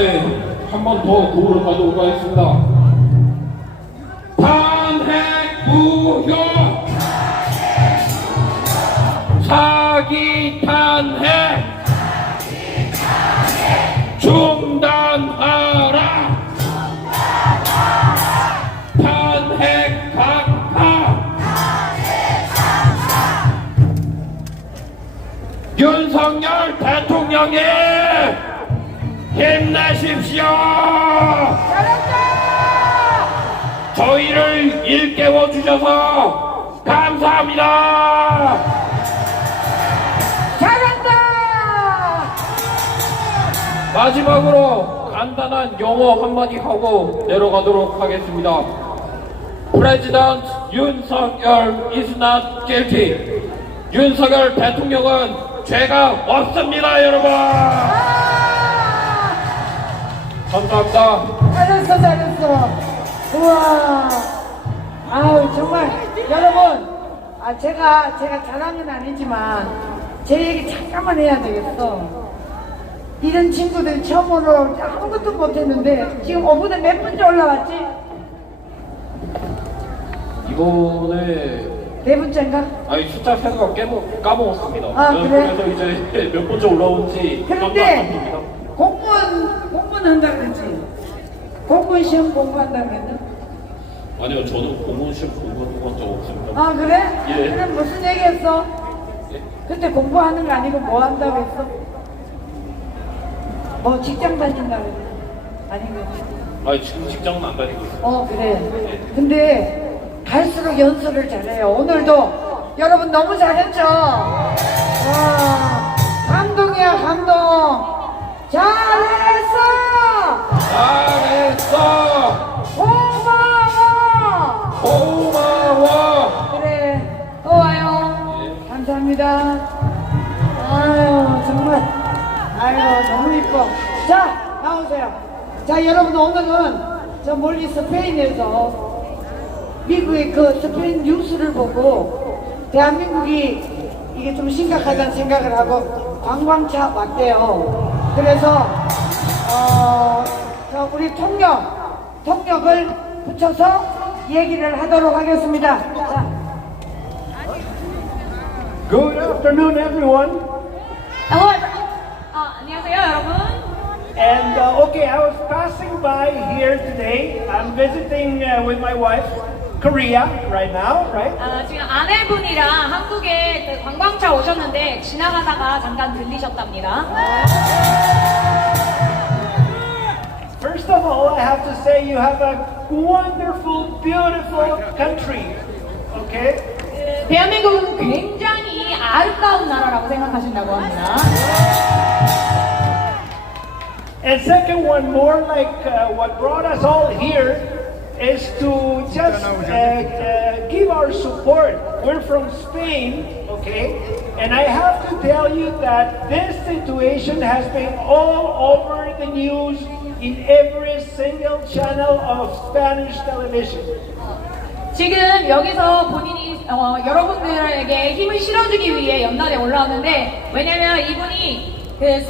한 번 더 구호를 가도록 하겠습니다. 탄핵 무효 사기 탄핵 중단하라 탄핵 강파 윤석열 대통령님 힘내십시오. 저희를 일깨워 주셔서 감사합니다. 잘한다. 마지막으로 간단한 영어 한마디 하고 내려가도록 하겠습니다. President 윤석열 is not guilty. 윤석열 대통령은 죄가 없습니다, 여러분. 감사합니다. 잘했어. 우와. 아유, 정말, 여러분. 제가 잘한 건 아니지만, 제 얘기 잠깐만 해야 되겠어. 이런 친구들 처음으로 아무것도 못했는데, 지금 5분에 몇 분째 올라왔지? 이번에 네 번째인가? 아니 숫자 세서 까먹었습니다. 아, 그래? 그래서 이제 몇 번째 올라온지 그런데, 공무원 한다 그랬지? 공무원 시험 공부한다 그랬나? 아니요, 저는 공무원 시험 공부한 적 없습니다. 아, 그래? 예. 그럼 무슨 얘기 했어? 예? 그때 공부하는 거 아니고 뭐 한다고 했어? 뭐 직장 다닌다 그랬나? 아니겠지? 아니 지금 직장은 안 다니고 있어요. 그래. 근데 갈수록 연습을 잘해요. 오늘도 여러분 너무 잘했죠? 와, 감동이야, 감동. 잘했어! 잘했어. 고마워. 그래, 또 와요. 예. 감사합니다. 아유, 정말. 아유, 너무 이뻐. 자, 나오세요. 자, 여러분, 오늘은 저 멀리 스페인에서 미국의 그 스페인 뉴스를 보고 대한민국이 이게 좀 심각하다는 생각을 하고 관광차 왔대요. 그래서 저 우리 통역을 붙여서 얘기를 하도록 하겠습니다. 자. Good afternoon, everyone. Hello, 안녕하세요, 여러분. And okay, I was passing by here today. I'm visiting with my wife, Korea, right now, right? 지금 아내분이랑 한국에 그 관광차 오셨는데 지나가다가 잠깐 들리셨답니다. First of all, I have to say you have a wonderful, beautiful country. Okay? 대한민국은 굉장히 아름다운 나라라고 생각하신다고 합니다. And second one, more like what brought us all here is to just give our support. We're from Spain, okay? And I have to tell you that this situation has been all over the news in every single channel of Spanish television. 지금 여기서 본인이 여러분들에게 힘을 실어주기 위해 연단에 올라왔는데 왜냐면 이분이 그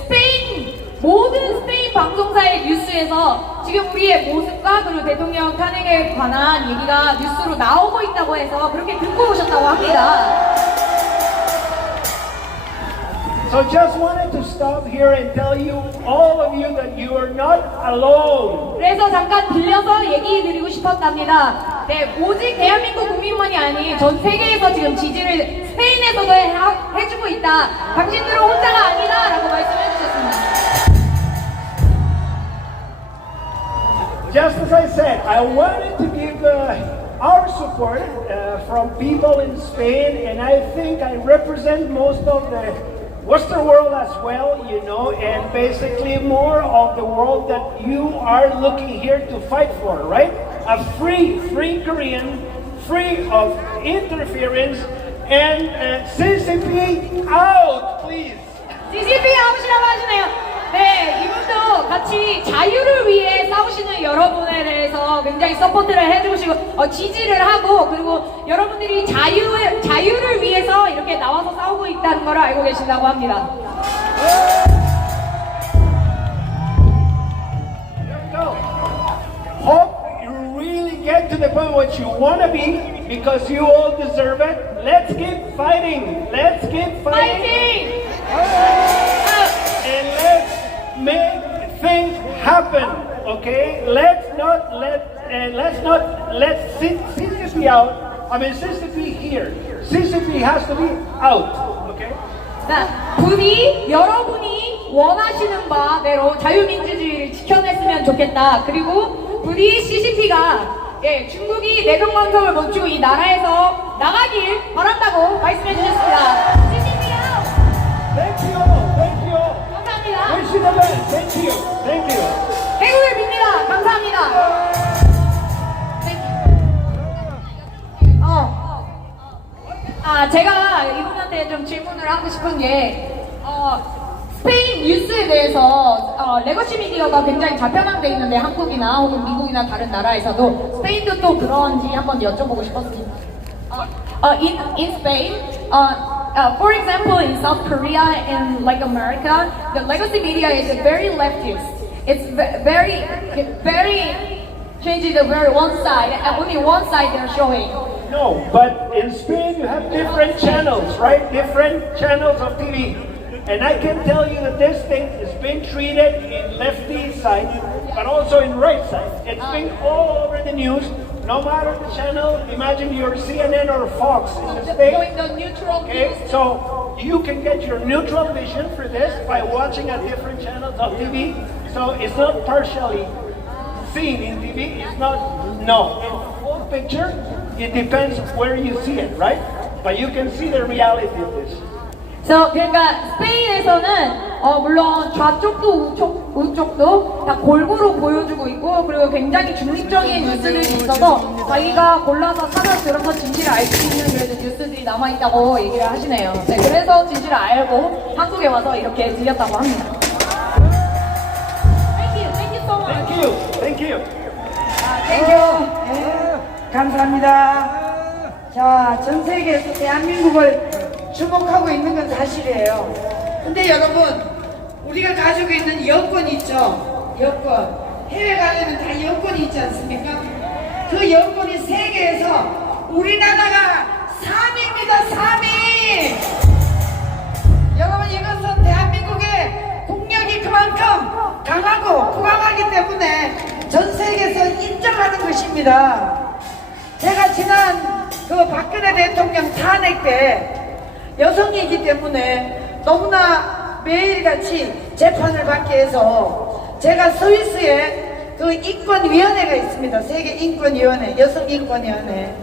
모든 스페인 방송사의 뉴스에서 지금 우리의 모습과 그리고 대통령 탄핵에 관한 얘기가 뉴스로 나오고 있다고 해서 그렇게 듣고 오셨다고 합니다. So just wanted to stop here and tell you, all of you, that you are not alone. 그래서 잠깐 들려서 얘기 드리고 싶었답니다. 네, 오직 대한민국 국민만이 아닌 전 세계에서 지금 지지를 스페인에서도 해주고 있다. 당신들은 혼자가 아니다 라고 말씀해 주셨습니다. Just as I said, I wanted to give our support from people in Spain, and I think I represent most of the Western world as well, you know, and basically more of the world that you are looking here to fight for, right? A free Korean, free of interference, and CCP out, please. CCP 아웃이라고 하시네요. 네, 이분도 같이 자유를 위해 싸우시는 여러분에 대해서 굉장히 서포트를 해주시고 지지를 하고 그리고 여러분들이 자유를 위해서 이렇게 나와서 싸우고 있다는 걸 알고 계신다고 합니다. Hope you really get to the point what you want to be because you all deserve it. Let's keep fighting. Let's keep fighting. And let's make things happen. Okay? Let's not let CCP out. I mean, CCP here. CCP has to be out. Okay? 부디 여러분이 원하시는 바대로 자유민주주의를 지켜냈으면 좋겠다. 그리고 부디 CCP가 중국이 내정 건설을 멈추고 이 나라에서 나가길 바란다고 말씀해 주셨습니다. CCP out! Thank you. Thank you. 감사합니다. Wish you the best. Thank you. Thank you. 태국을 빕니다. 감사합니다. 제가 이분한테 좀 질문을 하고 싶은 게, 스페인 뉴스에 대해서, 레거시 미디어가 굉장히 다편화되어 있는데, 한국이나 혹은 미국이나 다른 나라에서도, 스페인도 또 그런지 한번 여쭤보고 싶었습니다. In Spain, for example, in South Korea and like America, the legacy media is very leftist. It's very changing the very one side, and only one side they're showing. No, but in Spain you have different channels, right? Different channels of TV. And I can tell you that this thing is being treated in lefty side, but also in right side. It's being all over the news, no matter the channel. Imagine you're CNN or Fox in the States. Going the neutral Okay, so you can get your neutral vision for this by watching at different channels of TV. So it's not partially seen in TV. It's not, no. In full picture, it depends where you see it, right? But you can see the reality of this. 그러니까 스페인에서는 물론 좌쪽도 우쪽도 다 골고루 보여주고 있고 그리고 굉장히 중립적인 뉴스들이 있어서 자기가 골라서 찾아 들어서 진실을 알 수 있는 그래도 뉴스들이 남아있다고 얘기를 하시네요. 네, 그래서 진실을 알고 한국에 와서 이렇게 들렸다고 합니다. Thank you so much. Thank you. Thank you. 땡큐. 네, 감사합니다. 자, 전 세계에서 대한민국을 주목하고 있는 건 사실이에요. 근데 여러분, 우리가 가지고 있는 여권 있죠? 여권. 해외 가려면 다 여권이 있지 않습니까? 그 여권이 세계에서 우리나라가 3위입니다, 3위! 여러분, 이것은 대한민국의 국력이 그만큼 강하고 부강하기 때문에 전 세계에서 인정하는 것입니다. 제가 지난 그 박근혜 대통령 탄핵 때 여성이기 때문에 너무나 매일같이 재판을 받게 해서 제가 스위스에 그 인권위원회가 있습니다. 세계인권위원회, 여성인권위원회.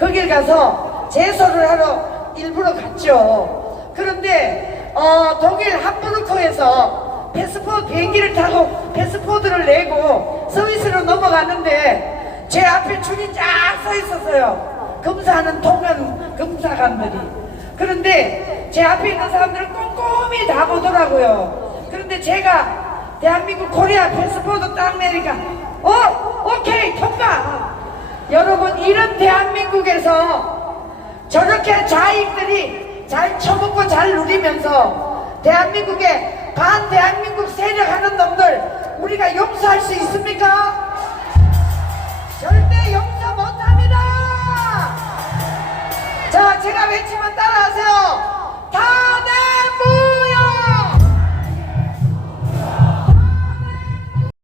거길 가서 제소를 하러 일부러 갔죠. 그런데 독일 함부르크에서 패스포트 비행기를 타고 패스포트를 내고 스위스로 넘어가는데 제 앞에 줄이 쫙 서 있었어요. 검사하는 통관 검사관들이. 그런데 제 앞에 있는 사람들은 꼼꼼히 다 보더라고요. 그런데 제가 대한민국 코리아 패스포트 딱 내니까 오케이 통과. 여러분, 이런 대한민국에서 저렇게 좌익들이 잘 처먹고 잘 누리면서 대한민국에 반대한민국 세력하는 놈들 우리가 용서할 수 있습니까? 절대 용서 못합니다. 자, 제가 외치면 따라하세요. 다